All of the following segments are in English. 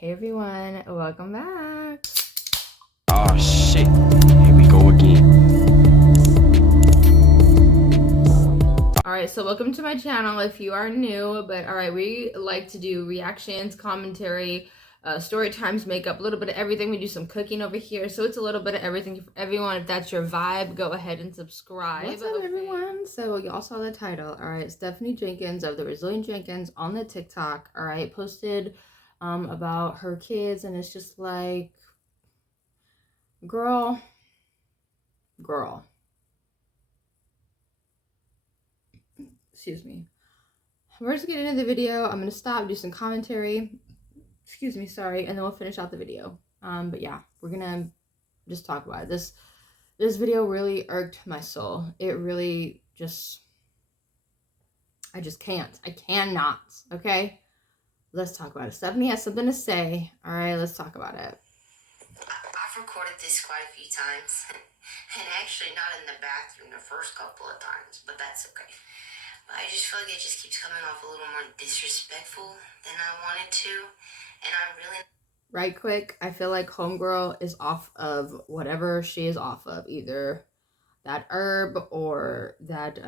Hey everyone, welcome back. Oh shit, here we go again. Alright, so welcome to my channel if you are new, but alright, we like to do reactions, commentary, story times, makeup, a little bit of everything. We do some cooking over here, so it's a little bit of everything for everyone. If that's your vibe, go ahead and subscribe. What's up everyone? So y'all saw the title. Alright, Stephanie Jenkins of the Resilient Jenkins on the TikTok, alright, posted about her kids, and it's just like, girl. Excuse me. We're just getting into the video. I'm gonna stop, do some commentary. Excuse me, sorry, and then we'll finish out the video. But yeah, we're gonna just talk about it. This video really irked my soul. It really just, I just can't. I cannot. Okay. Let's talk about it. Stephanie has something to say. All right, let's talk about it. I've recorded this quite a few times, and actually not in the bathroom the first couple of times, but that's okay. But I just feel like it just keeps coming off a little more disrespectful than I wanted to, and I really... Right quick, I feel like homegirl is off of whatever she is off of, either that herb or that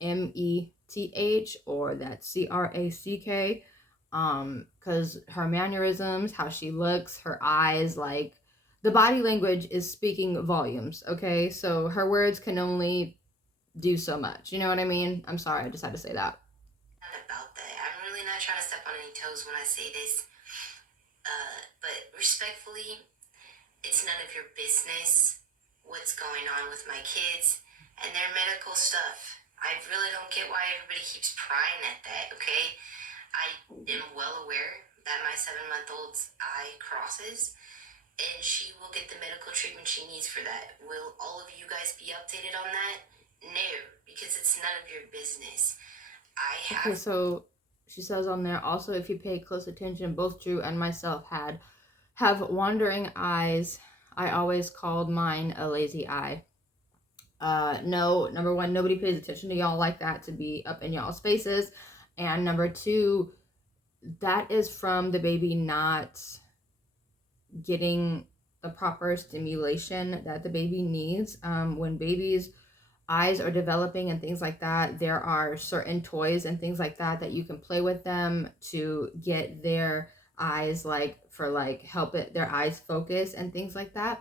METH or that CRACK. Because her mannerisms, how she looks, her eyes, like the body language is speaking volumes. Okay, so her words can only do so much, you know what I mean? I'm sorry, I just had to say that. Not about that. I'm really not trying to step on any toes when I say this, but respectfully, it's none of your business what's going on with my kids and their medical stuff. I really don't get why everybody keeps prying at that, okay? I am well aware that my 7-month-old's eye crosses, and she will get the medical treatment she needs for that. Will all of you guys be updated on that? No, because it's none of your business. Okay, so she says on there, also, if you pay close attention, both Drew and myself have wandering eyes. I always called mine a lazy eye. No, number one, nobody pays attention to y'all like that to be up in y'all's faces. And number two, that is from the baby not getting the proper stimulation that the baby needs. When babies' eyes are developing and things like that, there are certain toys and things like that that you can play with them to get their eyes, like, for like help it their eyes focus and things like that.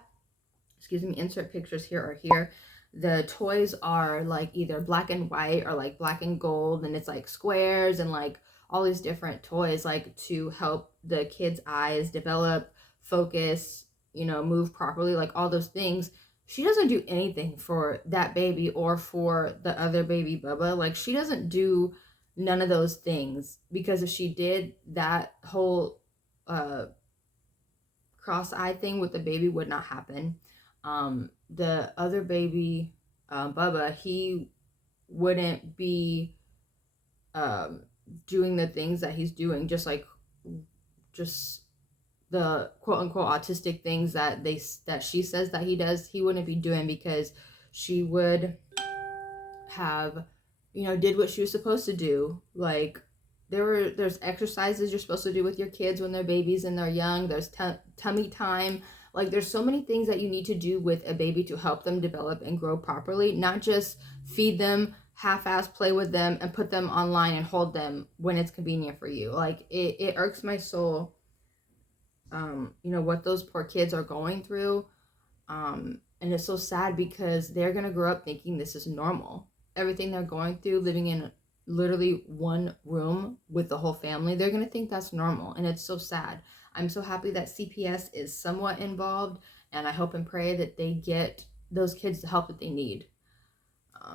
Excuse me, insert pictures here or here. The toys are like either black and white or like black and gold, and it's like squares and like all these different toys, like to help the kids' eyes develop, focus, you know, move properly, like all those things. She doesn't do anything for that baby or for the other baby, Bubba. Like, she doesn't do none of those things, because if she did, that whole cross-eye thing with the baby would not happen. The other baby, Bubba, he wouldn't be doing the things that he's doing, just the quote-unquote autistic things that she says that he does, he wouldn't be doing, because she would have, you know, did what she was supposed to do. Like, there's exercises you're supposed to do with your kids when they're babies and they're young. There's tummy time. Like, there's so many things that you need to do with a baby to help them develop and grow properly, not just feed them, half-ass play with them, and put them online and hold them when it's convenient for you. Like, it irks my soul, you know, what those poor kids are going through. And it's so sad, because they're gonna grow up thinking this is normal. Everything they're going through, living in literally one room with the whole family, they're gonna think that's normal, and it's so sad. I'm so happy that CPS is somewhat involved, and I hope and pray that they get those kids the help that they need.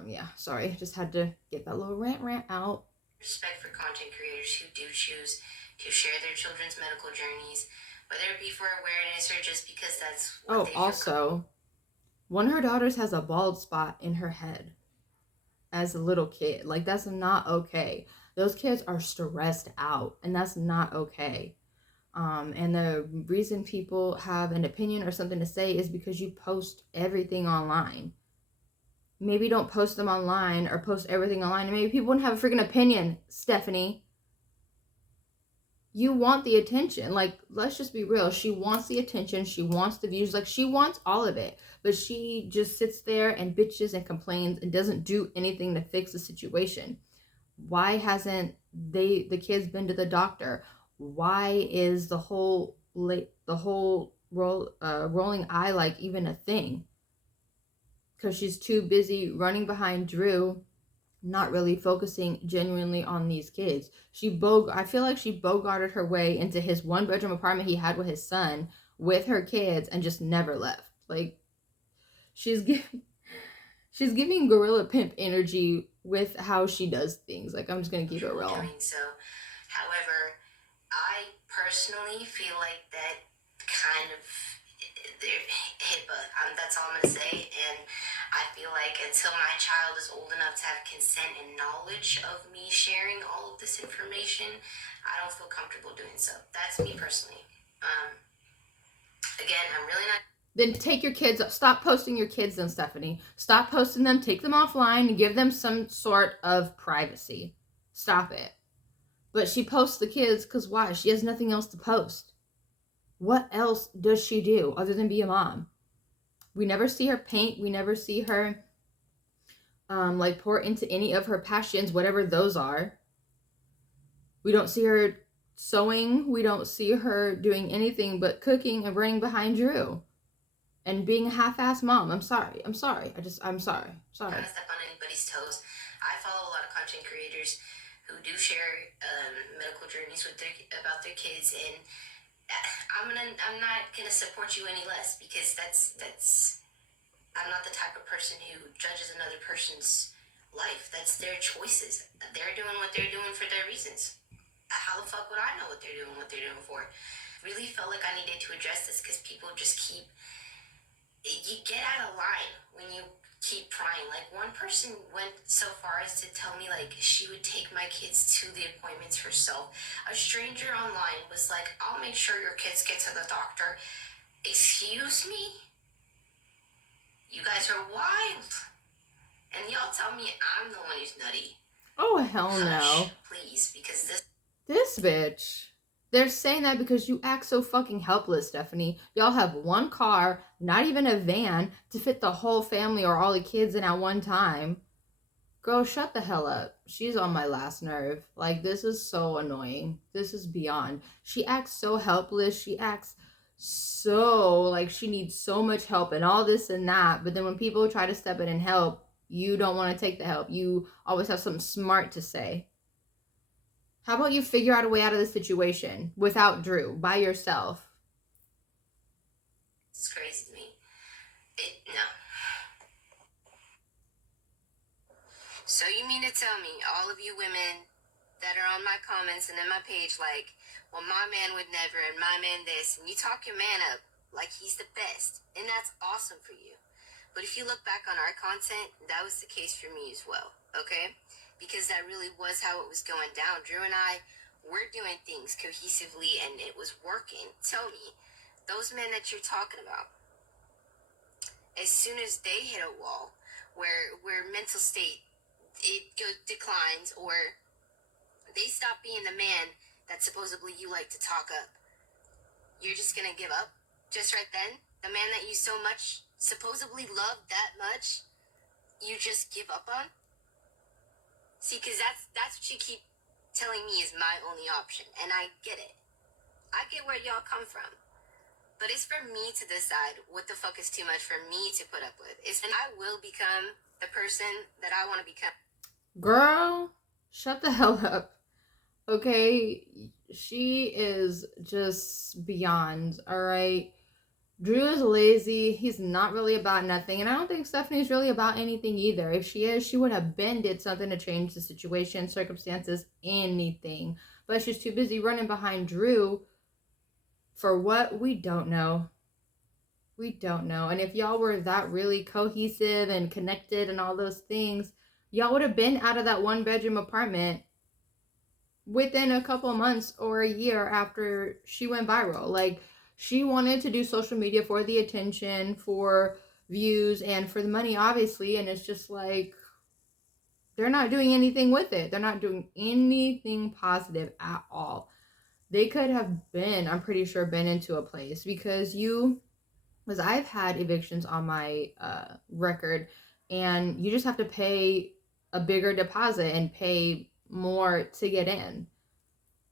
Yeah, sorry, just had to get that little rant out. Respect for content creators who do choose to share their children's medical journeys, whether it be for awareness or just because that's what they also, one of her daughters has a bald spot in her head as a little kid. Like, that's not okay. Those kids are stressed out, and that's not okay. And the reason people have an opinion or something to say is because you post everything online. Maybe don't post them online, or post everything online, and maybe people wouldn't have a freaking opinion, Stephanie. you want the attention. Like, let's just be real. She wants the attention. She wants the views. Like, she wants all of it. But she just sits there and bitches and complains and doesn't do anything to fix the situation. Why hasn't the kids been to the doctor? Why is the whole rolling eye like even a thing? Because she's too busy running behind Drew, not really focusing genuinely on these kids. I feel like she bogarted her way into his 1-bedroom apartment he had with his son with her kids and just never left. Like, she's giving gorilla pimp energy with how she does things. Like, I'm just gonna keep it real. Doing so. However, I personally feel like that kind of HIPAA. That's all I'm gonna say. And I feel like until my child is old enough to have consent and knowledge of me sharing all of this information, I don't feel comfortable doing so. That's me personally. Again, I'm really not. Then take your kids, stop posting your kids then, Stephanie. Stop posting them, take them offline, and give them some sort of privacy. Stop it. But she posts the kids because why? She has nothing else to post. What else does she do other than be a mom? We never see her paint. We never see her like pour into any of her passions, whatever those are. We don't see her sewing. We don't see her doing anything but cooking and running behind Drew. And being a half-ass mom. I'm sorry. I'm sorry. I'm sorry. Not to step on anybody's toes. I follow a lot of content creators who do share medical journeys about their kids, and I'm not gonna support you any less, because that's I'm not the type of person who judges another person's life. That's their choices. They're doing what they're doing for their reasons. How the fuck would I know what they're doing for? Really felt like I needed to address this because people just you get out of line when you keep prying. Like, one person went so far as to tell me, like, she would take my kids to the appointments herself. A stranger online was like, I'll make sure your kids get to the doctor. Excuse me? You guys are wild. And y'all tell me I'm the one who's nutty. Oh, hell no. Please, because this bitch. They're saying that because you act so fucking helpless, Stephanie. Y'all have one car, not even a van, to fit the whole family or all the kids in at one time. Girl, shut the hell up. She's on my last nerve. Like, this is so annoying. This is beyond. She acts so helpless. She acts so like she needs so much help and all this and that. But then when people try to step in and help, you don't want to take the help. You always have something smart to say. How about you figure out a way out of this situation without Drew, by yourself? It's crazy to me. No. So you mean to tell me, all of you women that are on my comments and in my page, like, well, my man would never, and my man this, and you talk your man up like he's the best, and that's awesome for you. But if you look back on our content, that was the case for me as well, okay? Because that really was how it was going down. Drew and I were doing things cohesively, and it was working. Tell me, those men that you're talking about, as soon as they hit a wall where mental state, declines, or they stop being the man that supposedly you like to talk up, you're just gonna give up just right then? The man that you so much supposedly love that much, you just give up on? See, because that's what you keep telling me is my only option, and I get it. I get where y'all come from. But it's for me to decide what the fuck is too much for me to put up with. And I will become the person that I want to become. Girl, shut the hell up. Okay? She is just beyond, alright? Drew is lazy. He's not really about nothing. And I don't think Stephanie's really about anything either. If she is, she would have did something to change the situation, circumstances, anything. But she's too busy running behind Drew for what? We don't know. We don't know. And if y'all were that really cohesive and connected and all those things, y'all would have been out of that 1-bedroom apartment within a couple of months or a year after she went viral. Like, she wanted to do social media for the attention, for views, and for the money, obviously. And it's just like, they're not doing anything with it. They're not doing anything positive at all. they could have been, I'm pretty sure, been into a place because I've had evictions on my record, and you just have to pay a bigger deposit and pay more to get in.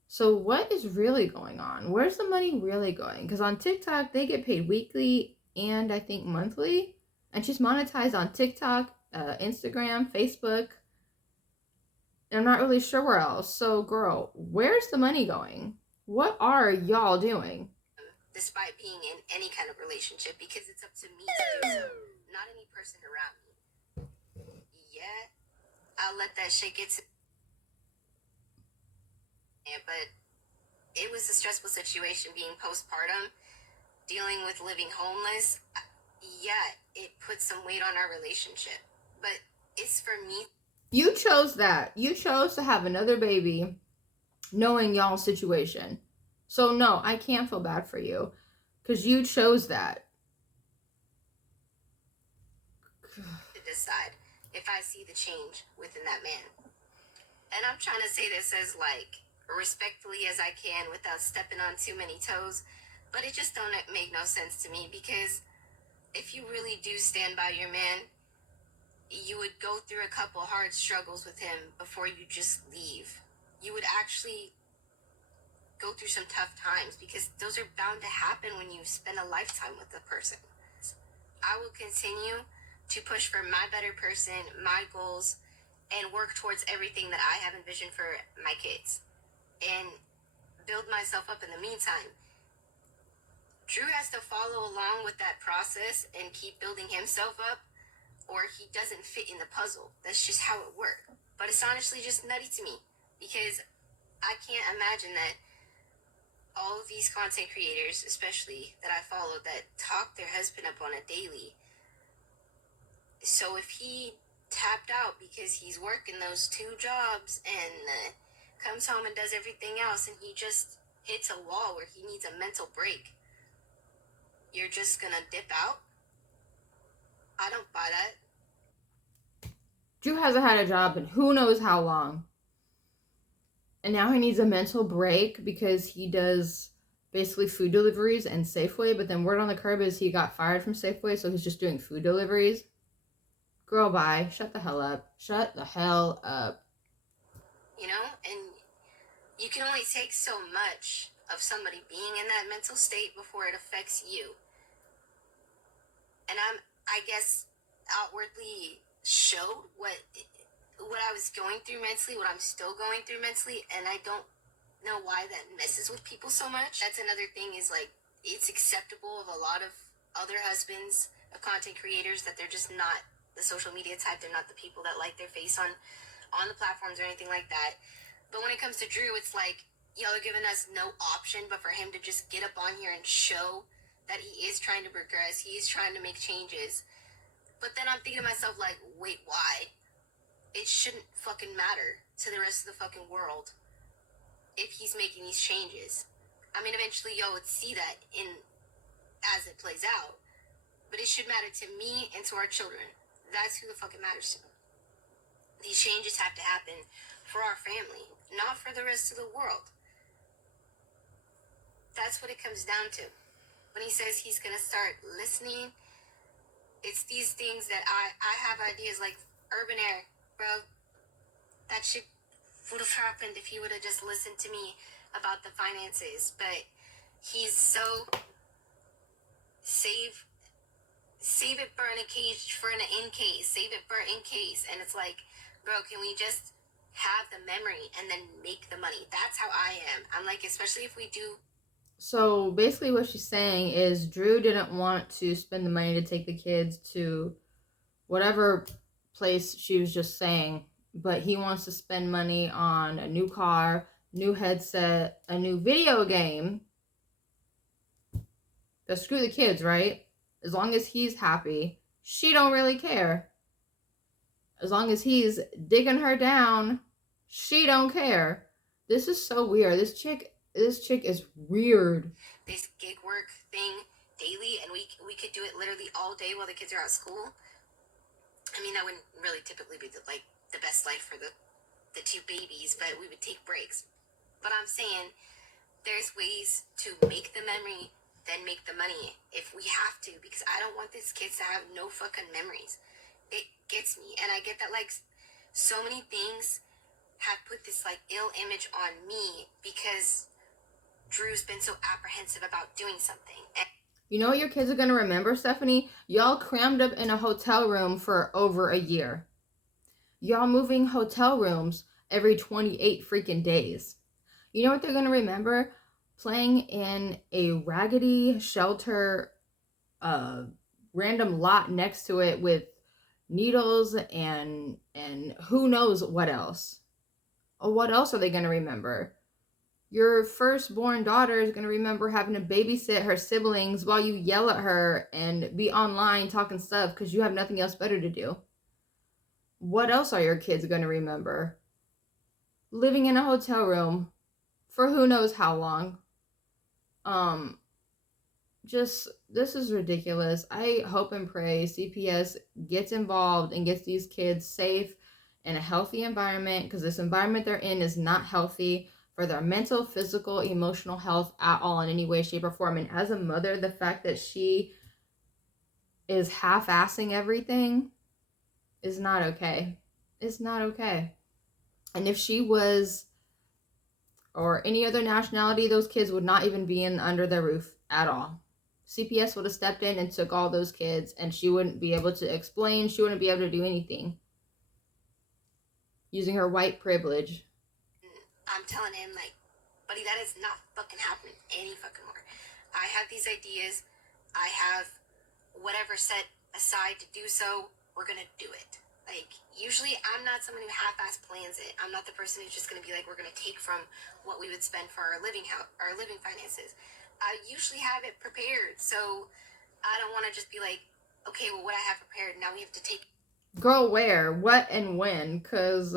So what is really going on? Where's the money really going? Because on TikTok, they get paid weekly and I think monthly. And she's monetized on TikTok, Instagram, Facebook. And I'm not really sure where else. So, girl, where's the money going? What are y'all doing? Despite being in any kind of relationship, because it's up to me to do so, not any person around me. Yeah, I'll let that shit get to. Yeah, but it was a stressful situation being postpartum, dealing with living homeless. Yeah, it put some weight on our relationship, but it's for me. You chose that. You chose to have another baby knowing y'all's situation. So, no, I can't feel bad for you because you chose that. To decide if I see the change within that man. And I'm trying to say this as respectfully as I can without stepping on too many toes, but it just don't make no sense to me, because if you really do stand by your man, you would go through a couple hard struggles with him before you just leave. You would actually go through some tough times, because those are bound to happen when you spend a lifetime with a person. I will continue to push for my better person, my goals, and work towards everything that I have envisioned for my kids, and build myself up in the meantime. Drew has to follow along with that process and keep building himself up, or he doesn't fit in the puzzle. That's just how it works. But it's honestly just nutty to me, because I can't imagine that all of these content creators, especially that I follow, that talk their husband up on a daily. So if he tapped out because he's working those 2 jobs and comes home and does everything else, and he just hits a wall where he needs a mental break, you're just gonna dip out? I don't buy that. Drew hasn't had a job in who knows how long. And now he needs a mental break because he does basically food deliveries and Safeway. But then word on the curb is he got fired from Safeway, so he's just doing food deliveries. Girl, bye. Shut the hell up. Shut the hell up. You know, and you can only take so much of somebody being in that mental state before it affects you. And I guess, outwardly showed what I was going through mentally, what I'm still going through mentally, and I don't know why that messes with people so much. That's another thing, is it's acceptable of a lot of other husbands of content creators that they're just not the social media type. They're not the people that like their face on the platforms or anything like that. But when it comes to Drew, it's y'all are giving us no option but for him to just get up on here and show that he is trying to progress, he is trying to make changes. But then I'm thinking to myself, wait, why? It shouldn't fucking matter to the rest of the fucking world if he's making these changes. I mean, eventually y'all would see that as it plays out. But it should matter to me and to our children. That's who the fuck it matters to. These changes have to happen for our family, not for the rest of the world. That's what it comes down to. When he says he's gonna start listening, it's these things that I have ideas like urban air, bro. That shit would have happened if he would have just listened to me about the finances. But he's so save it for in case, save it for in case. And it's bro, can we just have the memory and then make the money? That's how I am. I'm especially if we do. So basically what she's saying is Drew didn't want to spend the money to take the kids to whatever place she was just saying, but he wants to spend money on a new car, new headset, a new video game. But screw the kids, right? As long as he's happy, she don't really care. As long as he's digging her down, she don't care. This is so weird. This chick is weird. This gig work thing daily, and we could do it literally all day while the kids are at school. I mean, that wouldn't really typically be the best life for the 2 babies, but we would take breaks. But I'm saying, there's ways to make the memory, then make the money if we have to, because I don't want these kids to have no fucking memories. It gets me, and I get that, like, so many things have put this, like, ill image on me because Drew's been so apprehensive about doing something. And you know what your kids are going to remember, Stephanie? Y'all crammed up in a hotel room for over a year. Y'all moving hotel rooms every 28 freaking days. You know what they're going to remember? Playing in a raggedy shelter, random lot next to it with needles and who knows what else. Or what else are they going to remember? Your firstborn daughter is going to remember having to babysit her siblings while you yell at her and be online talking stuff because you have nothing else better to do. What else are your kids going to remember? Living in a hotel room for who knows how long. Just, this is ridiculous. I hope and pray CPS gets involved and gets these kids safe in a healthy environment, because this environment they're in is not healthy for their mental, physical, emotional health at all in any way, shape, or form. And as a mother, the fact that she is half-assing everything is not okay. It's not okay. And if she was, or any other nationality, those kids would not even be under their roof at all. CPS would have stepped in and took all those kids, and she wouldn't be able to explain. She wouldn't be able to do anything. Using her white privilege. I'm telling him, like, buddy, that is not fucking happening any fucking more. I have these ideas. I have whatever set aside to do so. We're gonna do it. Like, usually I'm not someone who half-ass plans it. I'm not the person who's just gonna be like, we're gonna take from what we would spend for our living finances. I usually have it prepared, so I don't want to just be like, okay, well, what I have prepared, now we have to take. Girl, where, what, and when? Because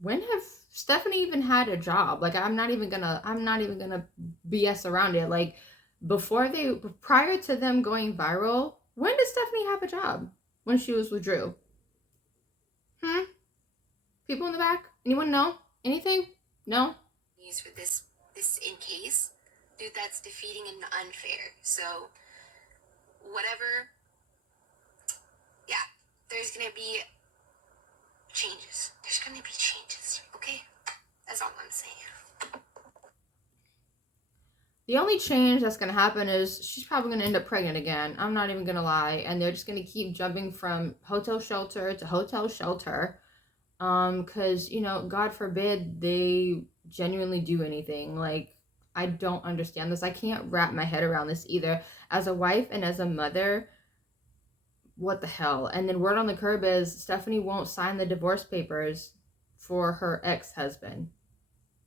when have Stephanie even had a job? Like, I'm not even gonna BS around it. Like, prior to them going viral, when did Stephanie have a job? When she was with Drew? People in the back? Anyone know? Anything? No? Use for this in case. Dude, that's defeating and unfair. So, whatever. Yeah, there's gonna be changes. There's gonna be changes, okay? That's all I'm saying. The only change that's going to happen is she's probably going to end up pregnant again. I'm not even going to lie. And they're just going to keep jumping from hotel shelter to hotel shelter. Because, you know, God forbid they genuinely do anything. Like, I don't understand this. I can't wrap my head around this either. As a wife and as a mother, what the hell? And then word on the curb is Stephanie won't sign the divorce papers for her ex-husband.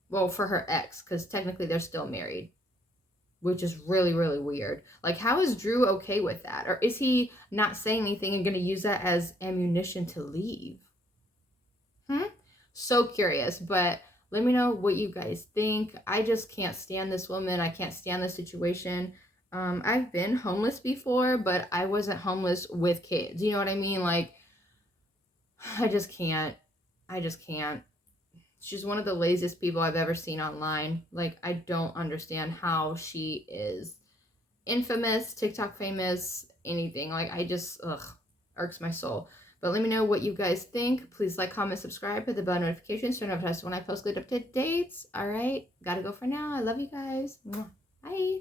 Well, for her ex, because technically they're still married. Which is really, really weird. Like, how is Drew okay with that? Or is he not saying anything and going to use that as ammunition to leave? So curious. But let me know what you guys think. I just can't stand this woman. I can't stand this situation. I've been homeless before, but I wasn't homeless with kids. You know what I mean? Like, I just can't. She's one of the laziest people I've ever seen online. Like, I don't understand how she is infamous, TikTok famous, anything. Like, I just, irks my soul. But let me know what you guys think. Please like, comment, subscribe, hit the bell notifications, turn notifications when I post good update dates. All right, gotta go for now. I love you guys. Bye.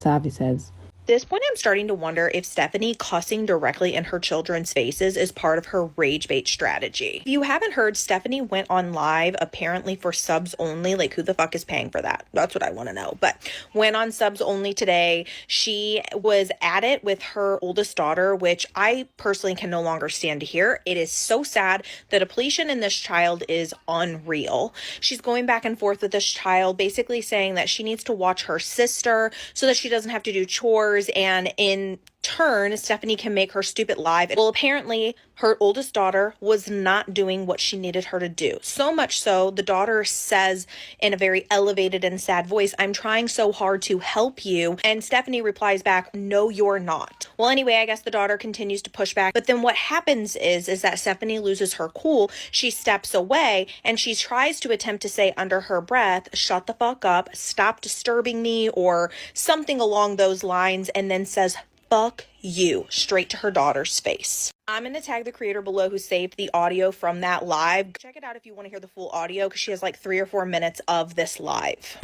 Savi says. At this point, I'm starting to wonder if Stephanie cussing directly in her children's faces is part of her rage bait strategy. If you haven't heard, Stephanie went on live apparently for subs only. Like, who the fuck is paying for that? That's what I want to know. But went on subs only today. She was at it with her oldest daughter, which I personally can no longer stand to hear. It is so sad. The depletion in this child is unreal. She's going back and forth with this child, basically saying that she needs to watch her sister so that she doesn't have to do chores, and in turn, Stephanie can make her stupid live. Well, apparently her oldest daughter was not doing what she needed her to do. So much so, the daughter says in a very elevated and sad voice, "I'm trying so hard to help you." And Stephanie replies back, "No, you're not." Well, anyway, I guess the daughter continues to push back. But then what happens is that Stephanie loses her cool. She steps away and she tries to attempt to say under her breath, "Shut the fuck up, stop disturbing me," or something along those lines, and then says, "Fuck you," straight to her daughter's face. I'm going to tag the creator below who saved the audio from that live. Check it out if you want to hear the full audio, because she has like 3 or 4 minutes of this live.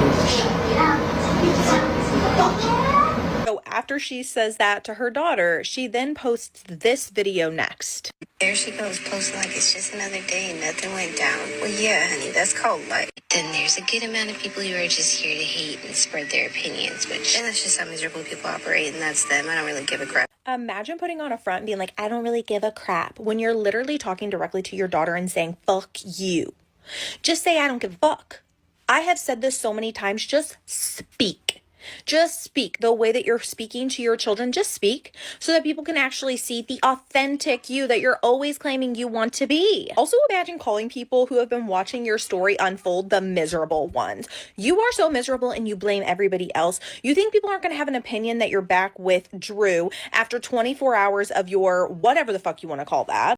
So after she says that to her daughter, she then posts this video next. There she goes, posting like it's just another day, nothing went down. Well, yeah, honey, that's called life. Then there's a good amount of people who are just here to hate and spread their opinions, which, and that's just how miserable people operate, and that's them. I don't really give a crap. Imagine putting on a front and being like, "I don't really give a crap," when you're literally talking directly to your daughter and saying, "Fuck you." Just say, "I don't give a fuck." I have said this so many times. Just speak. Just speak the way that you're speaking to your children. Just speak so that people can actually see the authentic you that you're always claiming you want to be. Also, imagine calling people who have been watching your story unfold the miserable ones. You are so miserable and you blame everybody else. You think people aren't going to have an opinion that you're back with Drew after 24 hours of your whatever the fuck you want to call that.